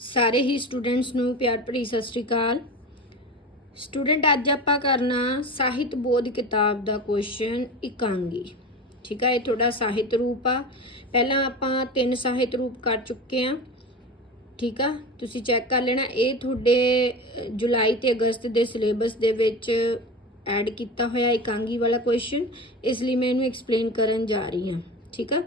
ਸਾਰੇ ਹੀ ਸਟੂਡੈਂਟਸ ਨੂੰ ਪਿਆਰ ਭਰੀ ਸਤਿ ਸ਼੍ਰੀ ਅਕਾਲ। ਸਟੂਡੈਂਟ, ਅੱਜ ਆਪਾਂ ਕਰਨਾ ਸਾਹਿਤ ਬੋਧ ਕਿਤਾਬ ਦਾ ਕੁਐਸਚਨ ਇਕਾਂਗੀ। ਠੀਕ ਆ, ਇਹ ਤੁਹਾਡਾ ਸਾਹਿਤ ਰੂਪ ਆ। ਪਹਿਲਾਂ ਆਪਾਂ ਤਿੰਨ ਸਾਹਿਤ ਰੂਪ ਕਰ ਚੁੱਕੇ ਆ। ਠੀਕ ਆ, ਤੁਸੀਂ ਚੈੱਕ ਕਰ ਲੈਣਾ। ਇਹ ਤੁਹਾਡੇ ਜੁਲਾਈ ਤੇ ਅਗਸਤ ਦੇ ਸਿਲੇਬਸ ਦੇ ਵਿੱਚ ਐਡ ਕੀਤਾ ਹੋਇਆ ਇਕਾਂਗੀ ਵਾਲਾ ਕੁਐਸਚਨ ਇਸ ਲਈ ਮੈਂ ਇਹਨੂੰ ਐਕਸਪਲੇਨ ਕਰਨ ਜਾ ਰਹੀ ਹਾਂ। ਠੀਕ ਆ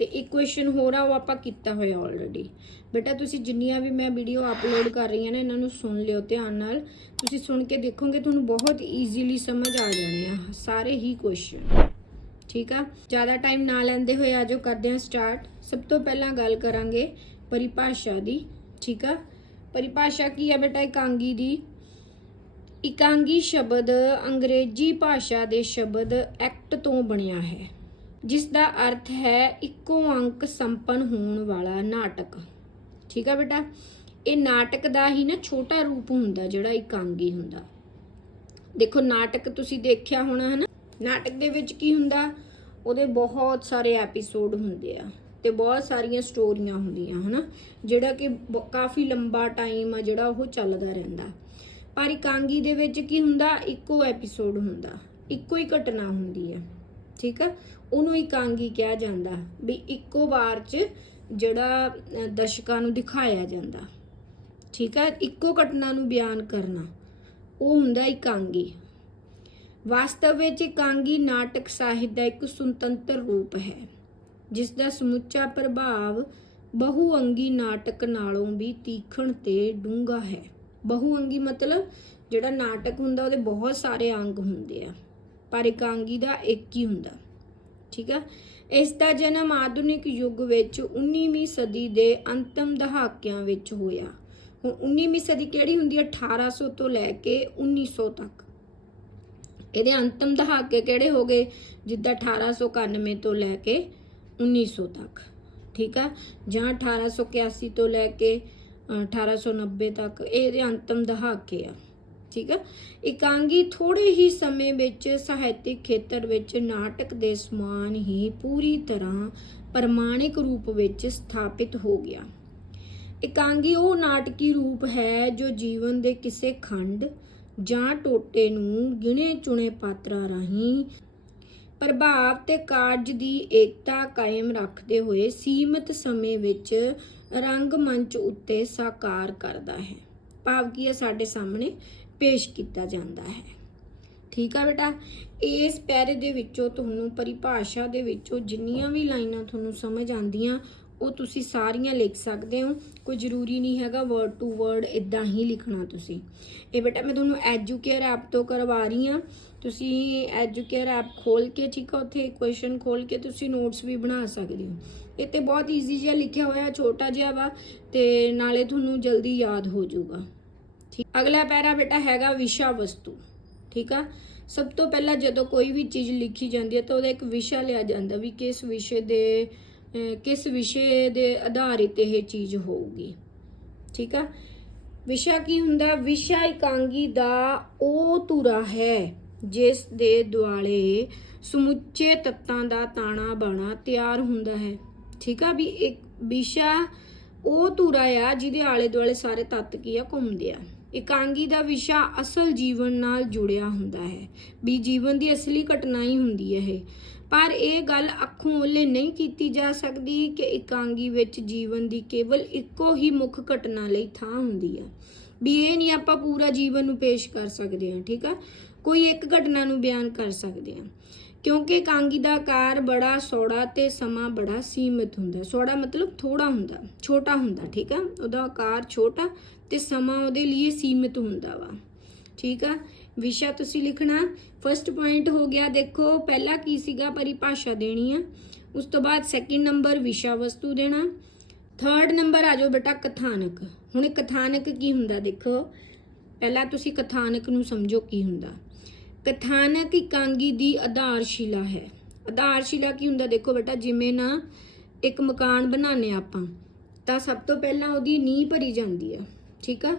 ਤੇ ਇੱਕ ਕੁਐਸਚਨ ਹੋਰ ਆ, ਉਹ ਆਪਾਂ ਕੀਤਾ ਹੋਇਆ ਆਲਰੇਡੀ ਬੇਟਾ, ਤੁਸੀਂ ਜਿੰਨੀਆਂ ਵੀ ਮੈਂ ਵੀਡੀਓ ਅਪਲੋਡ ਕਰ ਰਹੀ ਹਾਂ ਨਾ, ਇਹਨਾਂ ਨੂੰ ਸੁਣ ਲਿਓ ਧਿਆਨ ਨਾਲ। ਤੁਸੀਂ ਸੁਣ ਕੇ ਦੇਖੋਗੇ, ਤੁਹਾਨੂੰ ਬਹੁਤ ਈਜ਼ੀਲੀ ਸਮਝ ਆ ਜਾਣੇ ਆ, ਸਾਰੇ ਹੀ ਕੁਐਸਚਨ ਠੀਕ ਆ? ਜ਼ਿਆਦਾ ਟਾਈਮ ਨਾ ਲੈਂਦੇ ਹੋਏ ਆਜੋ ਕਰਦੇ ਹਾਂ ਸਟਾਰਟ ਸਭ ਤੋਂ ਪਹਿਲਾਂ ਗੱਲ ਕਰਾਂਗੇ ਪਰਿਭਾਸ਼ਾ ਦੀ, ਠੀਕ ਆ? ਪਰਿਭਾਸ਼ਾ ਕੀ ਹੈ ਬੇਟਾ, ਇਕਾਂਗੀ ਦੀ? ਇਕਾਂਗੀ ਸ਼ਬਦ ਅੰਗਰੇਜ਼ੀ ਭਾਸ਼ਾ ਦੇ ਸ਼ਬਦ ਐਕਟ ਤੋਂ ਬਣਿਆ ਹੈ। ਜਿਸ ਦਾ ਅਰਥ ਹੈ ਇੱਕੋ ਅੰਕ ਸੰਪਨ ਹੋਣ ਵਾਲਾ ਨਾਟਕ। ਠੀਕ ਆ ਬੇਟਾ? ਇਹ ਨਾਟਕ ਦਾ ਹੀ ਨਾ ਛੋਟਾ ਰੂਪ ਹੁੰਦਾ, ਜਿਹੜਾ ਇਕਾਂਗੀ ਹੁੰਦਾ। ਦੇਖੋ, ਨਾਟਕ ਤੁਸੀਂ ਦੇਖਿਆ ਹੋਣਾ ਹੈ ਨਾ ਨਾਟਕ ਦੇ ਵਿੱਚ ਕੀ ਹੁੰਦਾ? ਉਹਦੇ ਬਹੁਤ ਸਾਰੇ ਐਪੀਸੋਡ ਹੁੰਦੇ ਆ ਤੇ ਬਹੁਤ ਸਾਰੀਆਂ ਸਟੋਰੀਆਂ ਹੁੰਦੀਆਂ, ਹਨਾ? ਜਿਹੜਾ ਕਿ ਕਾਫੀ ਲੰਬਾ ਟਾਈਮ ਆ ਜਿਹੜਾ ਉਹ ਚੱਲਦਾ ਰਹਿੰਦਾ। ਪਰ ਇਕਾਂਗੀ ਦੇ ਵਿੱਚ ਕੀ ਹੁੰਦਾ? ਇੱਕੋ ਐਪੀਸੋਡ ਹੁੰਦਾ। ਇੱਕੋ ਹੀ ਘਟਨਾ ਹੁੰਦੀ ਹੈ ਠੀਕ ਆ? ਉਹਨੂੰ ਇਕਾਂਗੀ ਕਿਹਾ ਜਾਂਦਾ ਵੀ ਇੱਕੋ ਵਾਰ 'ਚ ਜਿਹੜਾ ਦਰਸ਼ਕਾਂ ਨੂੰ ਦਿਖਾਇਆ ਜਾਂਦਾ। ਠੀਕ ਹੈ ਇੱਕੋ ਘਟਨਾ ਨੂੰ ਬਿਆਨ ਕਰਨਾ। ਉਹ ਹੁੰਦਾ ਇਕਾਂਗੀ ਵਾਸਤਵ ਵਿੱਚ ਇਕਾਂਗੀ ਨਾਟਕ ਸਾਹਿਤ ਦਾ ਇੱਕ ਸੁਤੰਤਰ ਰੂਪ ਹੈ, ਜਿਸ ਦਾ ਸਮੁੱਚਾ ਪ੍ਰਭਾਵ ਬਹੁਅੰਗੀ ਨਾਟਕ ਨਾਲੋਂ ਵੀ ਤੀਖਣ ਤੇ ਡੂੰਘਾ ਹੈ। ਬਹੁਅੰਗੀ ਮਤਲਬ ਜਿਹੜਾ ਨਾਟਕ ਹੁੰਦਾ, ਉਹਦੇ ਬਹੁਤ ਸਾਰੇ ਅੰਗ ਹੁੰਦੇ ਆ, ਪਰ ਇਕਾਂਗੀ ਦਾ ਇੱਕ ਹੀ ਹੁੰਦਾ। ਠੀਕ ਆ? ਇਸ ਦਾ ਜਨਮ ਆਧੁਨਿਕ ਯੁੱਗ ਵਿੱਚ 19ਵੀਂ ਸਦੀ ਦੇ ਅੰਤਮ ਦਹਾਕਿਆਂ ਵਿੱਚ ਹੋਇਆ। ਹੁਣ 19ਵੀਂ ਸਦੀ ਕਿਹੜੀ ਹੁੰਦੀ ਹੈ 1800 ਤੋਂ ਲੈ ਕੇ 1900 ਤੱਕ। ਇਹਦੇ ਅੰਤਮ ਦਹਾਕੇ ਕਿਹੜੇ ਹੋ ਗਏ? ਜਿੱਦਾਂ 1891 ਤੋਂ ਲੈ ਕੇ 1900 ਤੱਕ। ਠੀਕ ਆ? ਜਾਂ 1881 ਤੋਂ ਲੈ ਕੇ ਅ, 1890 ਤੱਕ। ਇਹਦੇ ਅੰਤਮ ਦਹਾਕੇ ਆ। ਠੀਕ ਹੈ ਇਕਾਂਗੀ ਥੋੜੇ ਹੀ ਸਮੇਂ ਵਿੱਚ ਸਾਹਿਤਿਕ ਖੇਤਰ ਵਿੱਚ ਨਾਟਕ ਦੇ ਸਮਾਨ ਹੀ ਪੂਰੀ ਤਰ੍ਹਾਂ ਪ੍ਰਮਾਣਿਕ ਰੂਪ ਵਿੱਚ ਸਥਾਪਿਤ ਹੋ ਗਿਆ। ਇਕਾਂਗੀ ਉਹ ਨਾਟਕੀ ਰੂਪ ਹੈ ਜੋ ਜੀਵਨ ਦੇ ਕਿਸੇ ਖੰਡ ਜਾਂ ਟੋਟੇ ਨੂੰ ਗਿਣੇ ਚੁਣੇ ਪਾਤਰਾਂ ਰਾਹੀਂ ਪ੍ਰਭਾਵ ਤੇ ਕਾਰਜ ਦੀ ਏਕਤਾ ਕਾਇਮ ਰੱਖਦੇ ਹੋਏ ਸੀਮਿਤ ਸਮੇਂ ਵਿੱਚ ਰੰਗਮੰਚ ਉੱਤੇ ਸਾਕਾਰ ਕਰਦਾ ਹੈ। ਭਾਵ ਕੀ ਹੈ ਸਾਡੇ ਸਾਹਮਣੇ? ਪੇਸ਼ ਕੀਤਾ ਜਾਂਦਾ ਹੈ। ਠੀਕ ਆ ਬੇਟਾ? ਇਸ ਪੈਰੇ ਦੇ ਵਿੱਚੋਂ ਤੁਹਾਨੂੰ ਪਰਿਭਾਸ਼ਾ ਦੇ ਵਿੱਚੋਂ ਜਿੰਨੀਆਂ ਵੀ ਲਾਈਨਾਂ ਤੁਹਾਨੂੰ ਸਮਝ ਆਉਂਦੀਆਂ, ਉਹ ਤੁਸੀਂ ਸਾਰੀਆਂ ਲਿਖ ਸਕਦੇ ਹੋ। ਕੋਈ ਜ਼ਰੂਰੀ ਨਹੀਂ ਹੈਗਾ ਵਰਡ ਟੂ ਵਰਡ ਇਦਾਂ ਹੀ ਲਿਖਣਾ ਤੁਸੀਂ। ਇਹ ਬੇਟਾ ਮੈਂ ਤੁਹਾਨੂੰ ਐਜੂਕੇਅਰ ਐਪ ਤੋਂ ਕਰਵਾ ਰਹੀ ਹਾਂ। ਤੁਸੀਂ ਐਜੂਕੇਅਰ ਐਪ ਖੋਲ ਕੇ, ਠੀਕ ਆ, ਉੱਥੇ ਕੁਐਸਚਨ ਖੋਲ ਕੇ ਤੁਸੀਂ ਨੋਟਸ ਵੀ ਬਣਾ ਸਕਦੇ ਹੋ। ਇਹ ਤੇ ਬਹੁਤ ਈਜ਼ੀ ਜਿਹਾ ਲਿਖਿਆ ਹੋਇਆ, ਛੋਟਾ ਜਿਹਾ ਵਾ ਤੇ ਨਾਲੇ ਤੁਹਾਨੂੰ ਜਲਦੀ ਯਾਦ ਹੋ ਜਾਊਗਾ। ਠੀਕ। ਅਗਲਾ ਪੈਰਾ ਬੇਟਾ ਹੈਗਾ ਵਿਸ਼ਾ ਵਸਤੂ, ਠੀਕ ਆ? ਸਭ ਤੋਂ ਪਹਿਲਾਂ ਜਦੋਂ ਕੋਈ ਵੀ ਚੀਜ਼ ਲਿਖੀ ਜਾਂਦੀ ਹੈ ਤਾਂ ਉਹਦਾ ਇੱਕ ਵਿਸ਼ਾ ਲਿਆ ਜਾਂਦਾ ਵੀ ਕਿਸ ਵਿਸ਼ੇ ਦੇ ਕਿਸ ਵਿਸ਼ੇ ਦੇ ਆਧਾਰਿਤ ਇਹ ਚੀਜ਼ ਹੋਊਗੀ, ਠੀਕ ਆ? ਵਿਸ਼ਾ ਕੀ ਹੁੰਦਾ? ਵਿਸ਼ਾ ਇਕਾਂਗੀ ਦਾ ਉਹ ਧੁਰਾ ਹੈ ਜਿਸ ਦੇ ਦੁਆਲੇ ਸਮੁੱਚੇ ਤੱਤਾਂ ਦਾ ਤਾਣਾ ਬਾਣਾ ਤਿਆਰ ਹੁੰਦਾ ਹੈ, ਠੀਕ ਆ? ਵੀ ਇੱਕ ਵਿਸ਼ਾ ਉਹ ਧੁਰਾ ਆ ਜਿਹਦੇ ਆਲੇ ਦੁਆਲੇ ਸਾਰੇ ਤੱਤ ਕੀ ਆ? ਘੁੰਮਦੇ ਆ। ਇਕਾਂਗੀ ਦਾ ਵਿਸ਼ਾ ਅਸਲ ਜੀਵਨ ਨਾਲ ਜੁੜਿਆ ਹੁੰਦਾ ਹੈ, ਵੀ ਜੀਵਨ ਦੀ ਅਸਲੀ ਘਟਨਾ ਹੀ ਹੁੰਦੀ ਹੈ ਇਹ। ਪਰ ਇਹ ਗੱਲ ਅੱਖੋਂ ਓਲੇ ਨਹੀਂ ਕੀਤੀ ਜਾ ਸਕਦੀ ਕਿ ਇਕਾਂਗੀ ਵਿੱਚ ਜੀਵਨ ਦੀ ਕੇਵਲ ਇੱਕੋ ਹੀ ਮੁੱਖ ਘਟਨਾ ਲਈ ਥਾਂ ਹੁੰਦੀ ਆ। ਵੀ ਇਹ ਨਹੀਂ ਆਪਾਂ ਪੂਰਾ ਜੀਵਨ ਨੂੰ ਪੇਸ਼ ਕਰ ਸਕਦੇ ਹਾਂ, ਠੀਕ ਆ? ਕੋਈ ਇੱਕ ਘਟਨਾ ਨੂੰ ਬਿਆਨ ਕਰ ਸਕਦੇ ਹਾਂ। ਕਿਉਂਕਿ ਇਕਾਂਗੀ ਦਾ ਆਕਾਰ ਬੜਾ ਸੌੜਾ ਤੇ ਸਮਾਂ ਬੜਾ ਸੀਮਿਤ ਹੁੰਦਾ। ਸੌੜਾ ਮਤਲਬ ਥੋੜਾ ਹੁੰਦਾ, ਛੋਟਾ ਹੁੰਦਾ, ਠੀਕ ਆ? ਉਹਦਾ ਆਕਾਰ ਛੋਟਾ ਤੇ ਸਮਾਂ ਉਹਦੇ ਲਈ ਸੀਮਿਤ ਹੁੰਦਾ ਵਾ। ਠੀਕ ਆ? ਵਿਸ਼ਾ ਤੁਸੀਂ ਲਿਖਣਾ। ਫਰਸਟ ਪੁਆਇੰਟ ਹੋ ਗਿਆ, ਦੇਖੋ ਪਹਿਲਾ ਕੀ ਸੀਗਾ ਪਰਿਭਾਸ਼ਾ ਦੇਣੀ ਆ। ਉਸ ਤੋਂ ਬਾਅਦ ਸੈਕਿੰਡ ਨੰਬਰ ਵਿਸ਼ਾ ਵਸਤੂ ਦੇਣਾ। ਥਰਡ ਨੰਬਰ ਆ ਜਾਓ ਬੇਟਾ ਕਥਾਨਕ। ਹੁਣ ਕਥਾਨਕ ਕੀ ਹੁੰਦਾ ਦੇਖੋ? ਪਹਿਲਾਂ ਤੁਸੀਂ ਕਥਾਨਕ ਨੂੰ ਸਮਝੋ ਕੀ ਹੁੰਦਾ। ਕਥਾਨਕ ਇਕਾਂਗੀ ਦੀ ਆਧਾਰਸ਼ਿਲਾ ਹੈ। ਆਧਾਰਸ਼ਿਲਾ ਕੀ ਹੁੰਦਾ ਦੇਖੋ ਬੇਟਾ? ਜਿਵੇਂ ਨਾ ਇੱਕ ਮਕਾਨ ਬਣਾਉਂਦੇ ਆਪਾਂ, ਤਾਂ ਸਭ ਤੋਂ ਪਹਿਲਾਂ ਉਹਦੀ ਨੀਂਹ ਭਰੀ ਜਾਂਦੀ ਆ। ਠੀਕ ਆ?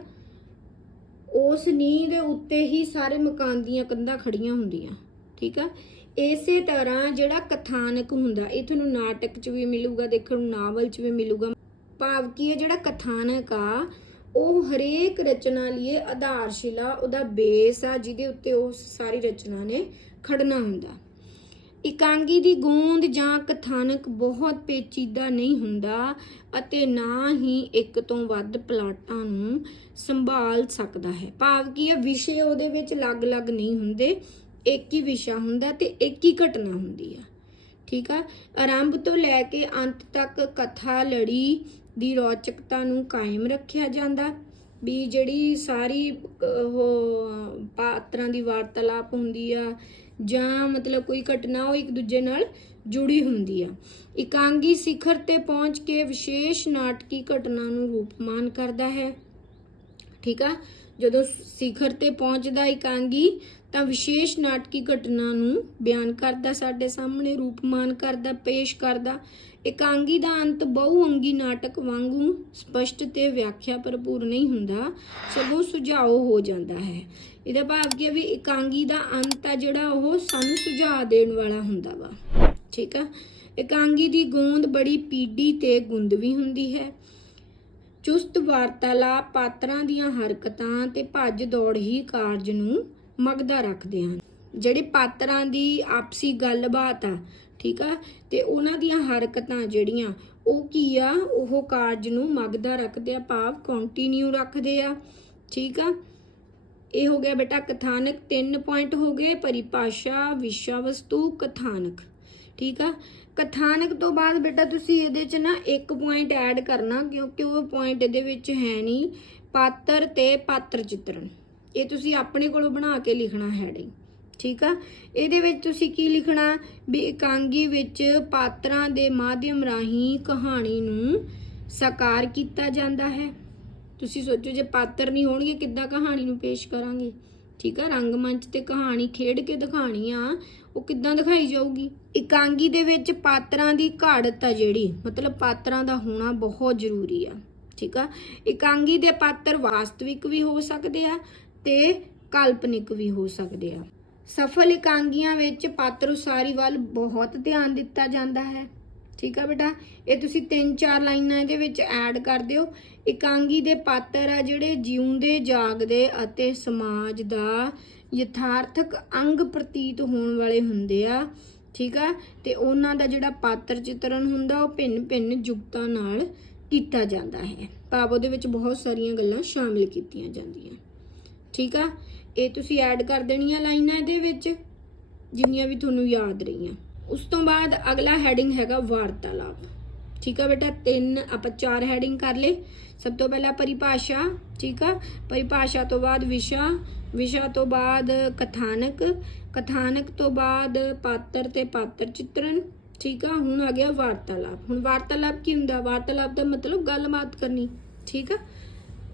ਉਸ ਨੀਂਹ ਦੇ ਉੱਤੇ ਹੀ ਸਾਰੇ ਮਕਾਨ ਦੀਆਂ ਕੰਧਾਂ ਖੜੀਆਂ ਹੁੰਦੀਆਂ, ਠੀਕ ਆ? ਇਸੇ ਤਰ੍ਹਾਂ ਜਿਹੜਾ ਕਥਾਨਕ ਹੁੰਦਾ, ਇਹ ਤੁਹਾਨੂੰ ਨਾਟਕ 'ਚ ਵੀ ਮਿਲੂਗਾ, ਦੇਖਣ ਨੂੰ ਨਾਵਲ 'ਚ ਵੀ ਮਿਲੂਗਾ। ਭਾਵ ਕੀ ਹੈ ਜਿਹੜਾ ਕਥਾਨਕ ਆ, ਉਹ ਹਰੇਕ ਰਚਨਾ ਲਈ ਆਧਾਰਸ਼ਿਲਾ, ਉਹਦਾ ਬੇਸ ਆ, ਜਿਹਦੇ ਉੱਤੇ ਉਹ ਸਾਰੀ ਰਚਨਾ ਨੇ ਖੜਨਾ ਹੁੰਦਾ। ਇਕਾਂਗੀ ਦੀ ਗੂੰਦ ਜਾਂ ਕਥਾਨਕ ਬਹੁਤ ਪੇਚੀਦਾ ਨਹੀਂ ਹੁੰਦਾ ਅਤੇ ਨਾ ਹੀ ਇੱਕ ਤੋਂ ਵੱਧ ਪਲਾਟਾਂ ਨੂੰ ਸੰਭਾਲ ਸਕਦਾ ਹੈ। ਭਾਵ ਕੀ ਹੈ ਵਿਸ਼ੇ ਉਹਦੇ ਵਿੱਚ ਅਲੱਗ-ਅਲੱਗ ਨਹੀਂ ਹੁੰਦੇ, ਇੱਕ ਹੀ ਵਿਸ਼ਾ ਹੁੰਦਾ ਤੇ ਇੱਕ ਹੀ ਘਟਨਾ ਹੁੰਦੀ ਆ। ਠੀਕ ਆ? ਆਰੰਭ ਤੋਂ ਲੈ ਕੇ ਅੰਤ ਤੱਕ ਕਥਾ ਲੜੀ ਦੀ ਰੌਚਕਤਾ ਨੂੰ ਕਾਇਮ ਰੱਖਿਆ ਜਾਂਦਾ, ਵੀ ਜਿਹੜੀ ਸਾਰੀ ਉਹ ਪਾਤਰਾਂ ਦੀ ਵਾਰਤਾਲਾਪ ਹੁੰਦੀ ਆ ਜਾਂ ਮਤਲਬ ਕੋਈ ਘਟਨਾ ਉਹ ਇੱਕ ਦੂਜੇ ਨਾਲ ਜੁੜੀ ਹੁੰਦੀ ਆ। ਇਕਾਂਗੀ ਸਿਖਰ ਤੇ ਪਹੁੰਚ ਕੇ ਵਿਸ਼ੇਸ਼ ਨਾਟਕੀ ਘਟਨਾ ਨੂੰ ਰੂਪਮਾਨ ਕਰਦਾ ਹੈ। ਠੀਕ ਆ? ਜਦੋਂ ਸਿਖਰ ਤੇ ਪਹੁੰਚਦਾ ਇਕਾਂਗੀ ਤਾਂ ਵਿਸ਼ੇਸ਼ ਨਾਟਕੀ ਘਟਨਾ ਨੂੰ ਬਿਆਨ ਕਰਦਾ, ਸਾਡੇ ਸਾਹਮਣੇ ਰੂਪਮਾਨ ਕਰਦਾ, ਪੇਸ਼ ਕਰਦਾ। ਇਕਾਂਗੀ ਦਾ ਅੰਤ ਬਹੁ ਅੰਗੀ ਨਾਟਕ ਵਾਂਗੂ ਸਪਸ਼ਟ ਤੇ ਵਿਆਖਿਆ ਭਰਪੂਰ ਨਹੀਂ ਹੁੰਦਾ, ਸਗੋਂ ਸੁਝਾਓ ਹੋ ਜਾਂਦਾ ਹੈ। ਇਹਦਾ ਭਾਵ ਕੀ ਹੈ ਵੀ ਇਕਾਂਗੀ ਦਾ ਅੰਤ ਆ ਜਿਹੜਾ ਉਹ ਸਾਨੂੰ ਸੁਝਾਅ ਦੇਣ ਵਾਲਾ ਹੁੰਦਾ ਵਾ। ਠੀਕ ਆ? ਇਕਾਂਗੀ ਦੀ ਗੋਂਦ ਬੜੀ ਪੀੜੀ ਤੇ ਗੁੰਦਵੀ ਹੁੰਦੀ ਹੈ। ਚੁਸਤ ਵਾਰਤਾਲਾਪ, ਪਾਤਰਾਂ ਦੀਆਂ ਹਰਕਤਾਂ ਤੇ ਭੱਜ ਦੌੜ ਹੀ ਕਾਰਜ ਨੂੰ ਮਗਦਾ ਰੱਖਦੇ ਹਨ। ਜਿਹੜੇ ਪਾਤਰਾਂ ਦੀ ਆਪਸੀ ਗੱਲਬਾਤ ਆ, ਠੀਕ ਆ, ਤੇ ਉਹਨਾਂ ਦੀਆਂ ਹਰਕਤਾਂ ਜਿਹੜੀਆਂ, ਉਹ ਕੀ ਆ? ਉਹ ਕਾਰਜ ਨੂੰ ਮਗਦਾ ਰੱਖਦੇ ਆ, ਭਾਵ ਕੰਟੀਨਿਊ ਰੱਖਦੇ ਆ, ਠੀਕ ਆ? ਇਹ ਹੋ ਗਿਆ ਬੇਟਾ ਕਥਾਨਕ, ਤਿੰਨ ਪੁਆਇੰਟ ਹੋ ਗਏ, ਪਰਿਭਾਸ਼ਾ ਵਿਸ਼ਾ ਵਸਤੂ ਕਥਾਨਕ, ਠੀਕ ਆ? ਕਥਾਨਕ ਤੋਂ ਬਾਅਦ ਬੇਟਾ ਤੁਸੀਂ ਇਹਦੇ ਚ ਨਾ ਇੱਕ ਪੁਆਇੰਟ ਐਡ ਕਰਨਾ, ਕਿਉਂਕਿ ਉਹ ਪੁਆਇੰਟ ਇਹਦੇ ਵਿੱਚ ਹੈ ਨਹੀਂ, ਪਾਤਰ ਤੇ ਪਾਤਰ ਚਿੱਤਰਣ। ਇਹ ਤੁਸੀਂ ਆਪਣੇ ਕੋਲੋਂ ਬਣਾ ਕੇ ਲਿਖਣਾ ਹੈ ਹੈਡਿੰਗ ਠੀਕ ਆ? ਇਹਦੇ ਵਿੱਚ ਤੁਸੀਂ ਕੀ ਲਿਖਣਾ? ਵੀ ਇਕਾਂਗੀ ਵਿੱਚ ਪਾਤਰਾਂ ਦੇ ਮਾਧਿਅਮ ਰਾਹੀਂ ਕਹਾਣੀ ਨੂੰ ਸਾਕਾਰ ਕੀਤਾ ਜਾਂਦਾ ਹੈ। ਤੁਸੀਂ ਸੋਚੋ ਜੇ ਪਾਤਰ ਨਹੀਂ ਹੋਣਗੇ, ਕਿੱਦਾਂ ਕਹਾਣੀ ਨੂੰ ਪੇਸ਼ ਕਰਾਂਗੇ? ਠੀਕ ਆ? ਰੰਗਮੰਚ ਤੇ ਕਹਾਣੀ ਖੇਡ ਕੇ ਦਿਖਾਣੀ ਆ, ਉਹ ਕਿੱਦਾਂ ਦਿਖਾਈ ਜਾਊਗੀ? ਇਕਾਂਗੀ ਦੇ ਵਿੱਚ ਪਾਤਰਾਂ ਦੀ ਘਾੜਤ ਆ ਜਿਹੜੀ, ਮਤਲਬ ਪਾਤਰਾਂ ਦਾ ਹੋਣਾ ਬਹੁਤ ਜ਼ਰੂਰੀ ਆ, ਠੀਕ ਆ? ਇਕਾਂਗੀ ਦੇ ਪਾਤਰ ਵਾਸਤਵਿਕ ਵੀ ਹੋ ਸਕਦੇ ਆ ਤੇ ਕਾਲਪਨਿਕ ਵੀ ਹੋ ਸਕਦੇ ਆ। ਸਫਲ ਇਕਾਂਗੀਆਂ ਵਿੱਚ ਪਾਤਰ ਉਸਾਰੀ ਵੱਲ ਬਹੁਤ ਧਿਆਨ ਦਿੱਤਾ ਜਾਂਦਾ ਹੈ। ਠੀਕ ਆ ਬੇਟਾ? ਇਹ ਤੁਸੀਂ ਤਿੰਨ ਚਾਰ ਲਾਈਨਾਂ ਇਹਦੇ ਵਿੱਚ ਐਡ ਕਰ ਦਿਓ। ਇਕਾਂਗੀ ਦੇ ਪਾਤਰ ਆ ਜਿਹੜੇ ਜਿਉਂਦੇ, ਜਾਗਦੇ ਅਤੇ ਸਮਾਜ ਦਾ ਯਥਾਰਥਕ ਅੰਗ ਪ੍ਰਤੀਤ ਹੋਣ ਵਾਲੇ ਹੁੰਦੇ ਆ। ਠੀਕ ਆ? ਤੇ ਉਹਨਾਂ ਦਾ ਜਿਹੜਾ ਪਾਤਰ ਚਿੱਤਰਨ ਹੁੰਦਾ, ਉਹ ਭਿੰਨ ਭਿੰਨ ਜੁਗਤਾਂ ਨਾਲ ਕੀਤਾ ਜਾਂਦਾ ਹੈ। ਭਾਵ ਉਹਦੇ ਵਿੱਚ ਬਹੁਤ ਸਾਰੀਆਂ ਗੱਲਾਂ ਸ਼ਾਮਿਲ ਕੀਤੀਆਂ ਜਾਂਦੀਆਂ। ਠੀਕ ਆ? ਇਹ ਤੁਸੀਂ ਐਡ ਕਰ ਦੇਣੀਆਂ ਲਾਈਨਾਂ ਇਹਦੇ ਵਿੱਚ, ਜਿੰਨੀਆਂ ਵੀ ਤੁਹਾਨੂੰ ਯਾਦ ਰਹੀਆਂ। ਉਸ ਤੋਂ ਬਾਅਦ ਅਗਲਾ ਹੈਡਿੰਗ ਹੈਗਾ ਵਾਰਤਾਲਾਪ। ਠੀਕ ਆ ਬੇਟਾ? ਤਿੰਨ, ਆਪਾਂ ਚਾਰ ਹੈਡਿੰਗ ਕਰ ਲਏ। ਸਭ ਤੋਂ ਪਹਿਲਾਂ ਪਰਿਭਾਸ਼ਾ, ਠੀਕ ਆ? ਪਰਿਭਾਸ਼ਾ ਤੋਂ ਬਾਅਦ ਵਿਸ਼ਾ ਵਿਸ਼ਾ ਤੋਂ ਬਾਅਦ ਕਥਾਨਕ ਕਥਾਨਕ ਤੋਂ ਬਾਅਦ ਪਾਤਰ ਤੇ ਪਾਤਰ ਚਿੱਤਰਨ, ਠੀਕ ਆ? ਹੁਣ ਆ ਗਿਆ ਵਾਰਤਾਲਾਪ। ਹੁਣ ਵਾਰਤਾਲਾਪ ਕੀ ਹੁੰਦਾ? ਵਾਰਤਾਲਾਪ ਦਾ ਮਤਲਬ ਗੱਲਬਾਤ ਕਰਨੀ, ਠੀਕ ਆ?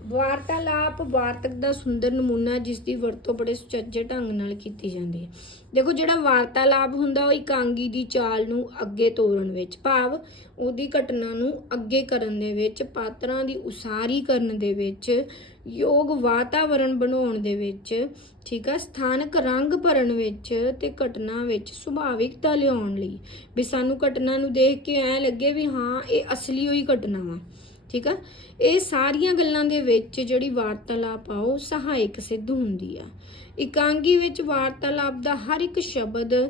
ਵਾਰਤਾਲਾਪ, ਵਾਰਤਕ ਦਾ ਸੁੰਦਰ ਨਮੂਨਾ ਜਿਸ ਦੀ ਵਰਤੋਂ ਬੜੇ ਸੁਚੱਜੇ ਢੰਗ ਨਾਲ ਕੀਤੀ ਜਾਂਦੀ ਹੈ। ਦੇਖੋ, ਜਿਹੜਾ ਵਾਰਤਾਲਾਪ ਹੁੰਦਾ, ਉਹ ਇਕਾਂਗੀ ਦੀ ਚਾਲ ਨੂੰ ਅੱਗੇ ਤੋਰਨ ਵਿੱਚ, ਭਾਵ ਉਹਦੀ ਘਟਨਾ ਨੂੰ ਅੱਗੇ ਕਰਨ ਦੇ ਵਿੱਚ, ਪਾਤਰਾਂ ਦੀ ਉਸਾਰੀ ਕਰਨ ਦੇ ਵਿੱਚ, ਯੋਗ ਵਾਤਾਵਰਣ ਬਣਾਉਣ ਦੇ ਵਿੱਚ, ਠੀਕ ਆ, ਸਥਾਨਕ ਰੰਗ ਭਰਨ ਵਿੱਚ ਤੇ ਘਟਨਾ ਵਿੱਚ ਸੁਭਾਵਿਕਤਾ ਲਿਆਉਣ ਲਈ। ਵੀ ਸਾਨੂੰ ਘਟਨਾ ਨੂੰ ਦੇਖ ਕੇ ਐ ਲੱਗੇ ਵੀ ਹਾਂ, ਇਹ ਅਸਲੀ ਹੋਈ ਘਟਨਾ ਵਾ। ਠੀਕ ਆ? ਇਹ ਸਾਰੀਆਂ ਗੱਲਾਂ ਦੇ ਵਿੱਚ ਜਿਹੜੀ ਵਾਰਤਾਲਾਪ ਆ, ਉਹ ਸਹਾਇਕ ਸਿੱਧ ਹੁੰਦੀ ਆ। ਇਕਾਂਗੀ ਵਿੱਚ ਵਾਰਤਾਲਾਪ ਦਾ ਹਰ ਇੱਕ ਸ਼ਬਦ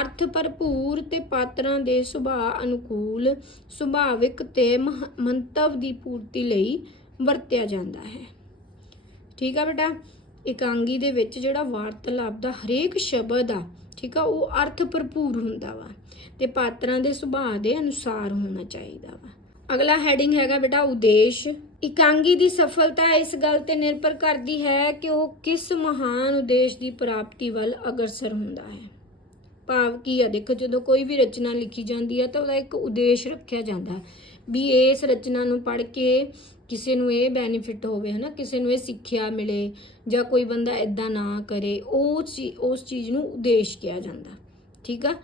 ਅਰਥ ਭਰਪੂਰ ਤੇ ਪਾਤਰਾਂ ਦੇ ਸੁਭਾਅ ਅਨੁਕੂਲ, ਸੁਭਾਵਿਕ ਤੇ ਮਹ- ਮੰਤਵ ਦੀ ਪੂਰਤੀ ਲਈ ਵਰਤਿਆ ਜਾਂਦਾ ਹੈ। ਠੀਕ ਆ ਬੇਟਾ? ਇਕਾਂਗੀ ਦੇ ਵਿੱਚ ਜਿਹੜਾ ਵਾਰਤਾਲਾਪ ਦਾ ਹਰੇਕ ਸ਼ਬਦ ਆ, ਠੀਕ ਆ, ਉਹ ਅਰਥ ਭਰਪੂਰ ਹੁੰਦਾ ਵਾ ਤੇ ਪਾਤਰਾਂ ਦੇ ਸੁਭਾਅ ਦੇ ਅਨੁਸਾਰ ਹੋਣਾ ਚਾਹੀਦਾ ਵਾ। ਅਗਲਾ ਹੈਡਿੰਗ ਹੈਗਾ ਬੇਟਾ ਉਦੇਸ਼। ਇਕਾਂਗੀ ਦੀ ਸਫਲਤਾ ਇਸ ਗੱਲ ਤੇ ਨਿਰਭਰ ਕਰਦੀ ਹੈ ਕਿ ਉਹ ਕਿਸ ਮਹਾਨ ਉਦੇਸ਼ ਦੀ ਪ੍ਰਾਪਤੀ ਵੱਲ ਅਗਰਸਰ ਹੁੰਦਾ ਹੈ। ਭਾਵ ਕੀ ਆ, ਦੇਖੋ, ਜਦੋਂ ਕੋਈ ਵੀ ਰਚਨਾ ਲਿਖੀ ਜਾਂਦੀ ਹੈ ਤਾਂ ਉਹਦਾ ਇੱਕ ਉਦੇਸ਼ ਰੱਖਿਆ ਜਾਂਦਾ ਵੀ ਇਸ ਰਚਨਾ ਨੂੰ ਪੜ੍ਹ ਕੇ ਕਿਸੇ ਨੂੰ ਇਹ ਬੈਨੀਫਿਟ ਹੋਵੇ, ਹਨਾ, ਕਿਸੇ ਨੂੰ ਇਹ ਸਿੱਖਿਆ ਮਿਲੇ ਜਾਂ ਕੋਈ ਬੰਦਾ ਇਦਾਂ ਨਾ ਕਰੇ, ਉਹ ਚੀ- ਉਸ ਚੀਜ਼ ਨੂੰ ਉਦੇਸ਼ ਕਿਹਾ ਜਾਂਦਾ। ਠੀਕ ਆ?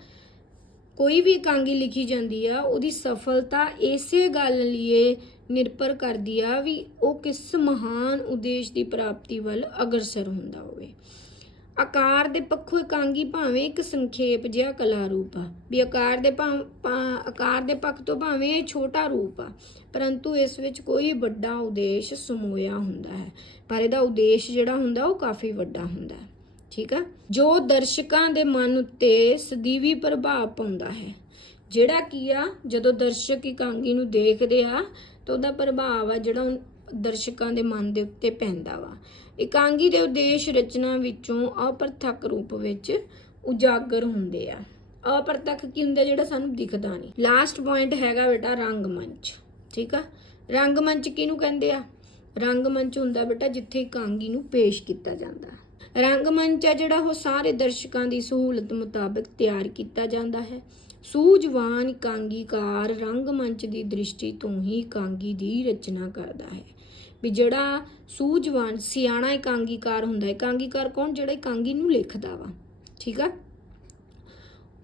ਕੋਈ ਵੀ ਇਕਾਂਗੀ ਲਿਖੀ ਜਾਂਦੀ ਆ, ਉਹਦੀ ਸਫਲਤਾ ਇਸੇ ਗੱਲ ਲਈ ਨਿਰਭਰ ਕਰਦੀ ਆ ਵੀ ਉਹ ਕਿਸ ਮਹਾਨ ਉਦੇਸ਼ ਦੀ ਪ੍ਰਾਪਤੀ ਵੱਲ ਅਗਰਸਰ ਹੁੰਦਾ ਹੋਵੇ। ਆਕਾਰ ਦੇ ਪੱਖੋਂ ਇਕਾਂਗੀ ਭਾਵੇਂ ਇੱਕ ਸੰਖੇਪ ਜਿਹਾ ਕਲਾ ਰੂਪ ਆ, ਵੀ ਆਕਾਰ ਦੇ ਭਾਵ- ਭਾ- ਆਕਾਰ ਦੇ ਪੱਖ ਤੋਂ ਭਾਵੇਂ ਇਹ ਛੋਟਾ ਰੂਪ ਆ, ਪਰੰਤੂ ਇਸ ਵਿੱਚ ਕੋਈ ਵੱਡਾ ਉਦੇਸ਼ ਸਮੋਇਆ ਹੁੰਦਾ ਹੈ। ਪਰ ਇਹਦਾ ਉਦੇਸ਼ ਜਿਹੜਾ ਹੁੰਦਾ ਉਹ ਕਾਫੀ ਵੱਡਾ ਹੁੰਦਾ ਹੈ। ਠੀਕ ਆ? ਜੋ ਦਰਸ਼ਕਾਂ ਦੇ ਮਨ ਉੱਤੇ ਸਦੀਵੀ ਪ੍ਰਭਾਵ ਪਾਉਂਦਾ ਹੈ। ਜਿਹੜਾ ਕੀ ਆ, ਜਦੋਂ ਦਰਸ਼ਕ ਇਕਾਂਗੀ ਨੂੰ ਦੇਖਦੇ ਆ, ਤਾਂ ਉਹਦਾ ਪ੍ਰਭਾਵ ਆ ਜਿਹੜਾ ਉਨ- ਦਰਸ਼ਕਾਂ ਦੇ ਮਨ ਦੇ ਉੱਤੇ ਪੈਂਦਾ ਵਾ। ਇਕਾਂਗੀ ਦੇ ਉਦੇਸ਼ ਰਚਨਾ ਵਿੱਚੋਂ ਅਪਰਥਕ ਰੂਪ ਵਿੱਚ ਉਜਾਗਰ ਹੁੰਦੇ ਆ। ਅਪਰਤੱਖ ਕੀ ਹੁੰਦਾ ਜਿਹੜਾ ਸਾਨੂੰ ਦਿਖਦਾ ਨਹੀਂ। ਲਾਸਟ ਪੁਆਇੰਟ ਹੈਗਾ ਬੇਟਾ ਰੰਗਮੰਚ ਠੀਕ ਆ? ਰੰਗਮੰਚ ਕਿਹਨੂੰ ਕਹਿੰਦੇ ਆ? ਰੰਗਮੰਚ ਹੁੰਦਾ ਬੇਟਾ ਜਿੱਥੇ ਇਕਾਂਗੀ ਨੂੰ ਪੇਸ਼ ਕੀਤਾ ਜਾਂਦਾ। ਰੰਗਮੰਚ ਆ ਜਿਹੜਾ ਉਹ ਸਾਰੇ ਦਰਸ਼ਕਾਂ ਦੀ ਸਹੂਲਤ ਮੁਤਾਬਕ ਤਿਆਰ ਕੀਤਾ ਜਾਂਦਾ ਹੈ। ਸੂਝਵਾਨ ਇਕਾਂਗੀਕਾਰ ਰੰਗਮੰਚ ਦੀ ਦ੍ਰਿਸ਼ਟੀ ਤੋਂ ਹੀ ਇਕਾਂਗੀ ਦੀ ਰਚਨਾ ਕਰਦਾ ਹੈ। ਵੀ ਜਿਹੜਾ ਸੂਝਵਾਨ ਸਿਆਣਾ ਇਕਾਂਗੀਕਾਰ ਹੁੰਦਾ ਹੈ ਇਕਾਂਗੀਕਾਰ ਕੌਣ? ਜਿਹੜਾ ਇਕਾਂਗੀ ਨੂੰ ਲਿਖਦਾ ਵਾ। ਠੀਕ ਆ?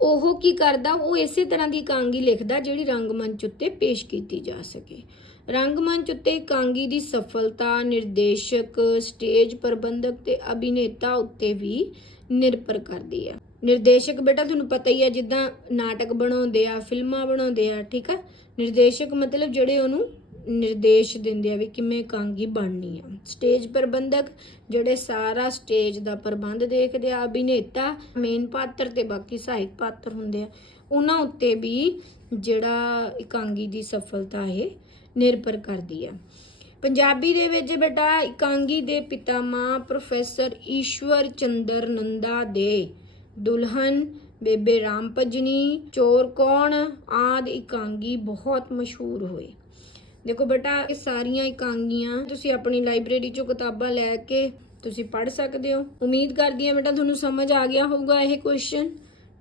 ਉਹ ਕੀ ਕਰਦਾ? ਉਹ ਇਸੇ ਤਰ੍ਹਾਂ ਦੀ ਕਾਂਗੀ ਲਿਖਦਾ ਜਿਹੜੀ ਰੰਗਮੰਚ ਉੱਤੇ ਪੇਸ਼ ਕੀਤੀ ਜਾ ਸਕੇ। ਰੰਗਮੰਚ ਉੱਤੇ ਇਕਾਂਗੀ ਦੀ ਸਫਲਤਾ, ਨਿਰਦੇਸ਼ਕ, ਸਟੇਜ ਪ੍ਰਬੰਧਕ ਤੇ ਅਭਿਨੇਤਾ ਉੱਤੇ ਵੀ ਨਿਰਭਰ ਕਰਦੀ ਹੈ ਨਿਰਦੇਸ਼ਕ ਬੇਟਾ, ਤੁਹਾਨੂੰ ਪਤਾ ਹੀ ਹੈ ਜਿੱਦਾਂ ਨਾਟਕ ਬਣਾਉਂਦੇ ਆ, ਫਿਲਮਾਂ ਬਣਾਉਂਦੇ ਆ, ਠੀਕ ਆ? ਨਿਰਦੇਸ਼ਕ ਮਤਲਬ ਜਿਹੜੇ ਉਹਨੂੰ ਨਿਰਦੇਸ਼ ਦਿੰਦੇ ਆ ਵੀ ਕਿਵੇਂ ਇਕਾਂਗੀ ਬਣਨੀ ਆ। ਸਟੇਜ ਪ੍ਰਬੰਧਕ ਜਿਹੜੇ ਸਾਰਾ ਸਟੇਜ ਦਾ ਪ੍ਰਬੰਧ ਦੇਖਦੇ ਆ, ਅਭਿਨੇਤਾ, ਮੇਨ ਪਾਤਰ ਤੇ ਬਾਕੀ ਸਹਾਇਕ ਪਾਤਰ ਹੁੰਦੇ ਆ, ਉਹਨਾਂ ਉੱਤੇ ਵੀ ਜਿਹੜਾ ਇਕਾਂਗੀ ਦੀ ਸਫਲਤਾ ਹੈ ਨਿਰਭਰ ਕਰਦੀ ਆ। ਪੰਜਾਬੀ ਦੇ ਵਿੱਚ ਬੇਟਾ ਇਕਾਂਗੀ ਦੇ ਪਿਤਾਮਾ ਪ੍ਰੋਫੈਸਰ ਈਸ਼ਵਰ ਚੰਦਰ ਨੰਦਾ ਦੇ ਦੁਲਹਨ, ਬੇਬੇ ਰਾਮ ਭਜਨੀ, ਚੋਰ ਕੌਣ, ਆਦ ਇਕਾਂਗੀ ਬਹੁਤ ਮਸ਼ਹੂਰ ਹੋਏ। ਦੇਖੋ ਬੇਟਾ, ਇਹ ਸਾਰੀਆਂ ਇਕਾਂਗੀਆਂ, ਤੁਸੀਂ ਆਪਣੀ ਲਾਇਬ੍ਰੇਰੀ ਚੋਂ ਕਿਤਾਬਾਂ ਲੈ ਕੇ ਤੁਸੀਂ ਪੜ੍ਹ ਸਕਦੇ ਹੋ। ਉਮੀਦ ਕਰਦੀ ਹਾਂ ਬੇਟਾ ਤੁਹਾਨੂੰ ਸਮਝ ਆ ਗਿਆ ਹੋਊਗਾ ਇਹ ਕੁਐਸਚਨ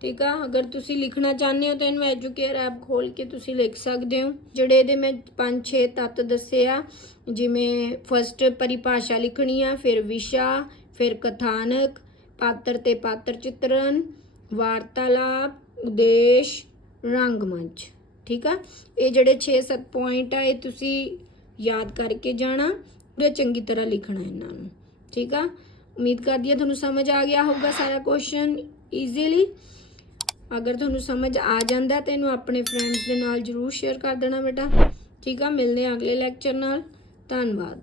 ਠੀਕ ਆ? ਅਗਰ ਤੁਸੀਂ ਲਿਖਣਾ ਚਾਹੁੰਦੇ ਹੋ ਤਾਂ ਇਹਨੂੰ ਐਜੂਕੇਅਰ ਐਪ ਖੋਲ ਕੇ ਤੁਸੀਂ ਲਿਖ ਸਕਦੇ ਹੋ। ਜਿਹੜੇ ਇਹਦੇ ਮੈਂ 5-6 ਤੱਤ ਦੱਸੇ ਆ, ਜਿਵੇਂ ਫਸਟ ਪਰਿਭਾਸ਼ਾ ਲਿਖਣੀ ਆ, ਫਿਰ ਵਿਸ਼ਾ, ਫਿਰ ਕਥਾਨਕ, ਪਾਤਰ ਤੇ ਪਾਤਰ ਚਿੱਤਰਨ, ਵਾਰਤਾਲਾਪ, ਉਦੇਸ਼ ਰੰਗਮੰਚ ਠੀਕ ਆ? ਇਹ ਜਿਹੜੇ 6-7 ਪੁਆਇੰਟ ਆ, ਇਹ ਤੁਸੀਂ ਯਾਦ ਕਰਕੇ ਜਾਣਾ ਪੂਰੇ ਚੰਗੀ ਤਰ੍ਹਾਂ ਲਿਖਣਾ ਇਹਨਾਂ ਨੂੰ। ਠੀਕ ਆ? ਉਮੀਦ ਕਰਦੀ ਹਾਂ ਤੁਹਾਨੂੰ ਸਮਝ ਆ ਗਿਆ ਹੋਊਗਾ ਸਾਰਾ ਕੁਐਸਚਨ ਈਜ਼ੀਲੀ ਅਗਰ ਤੁਹਾਨੂੰ ਸਮਝ ਆ ਜਾਂਦਾ ਤਾਂ ਇਹਨੂੰ ਆਪਣੇ ਫਰੈਂਡਸ ਦੇ ਨਾਲ ਜਰੂਰ ਸ਼ੇਅਰ ਕਰ ਦੇਣਾ ਬੇਟਾ। ਠੀਕ ਆ? ਮਿਲਦੇ ਹਾਂ ਅਗਲੇ ਲੈਕਚਰ ਨਾਲ। ਧੰਨਵਾਦ।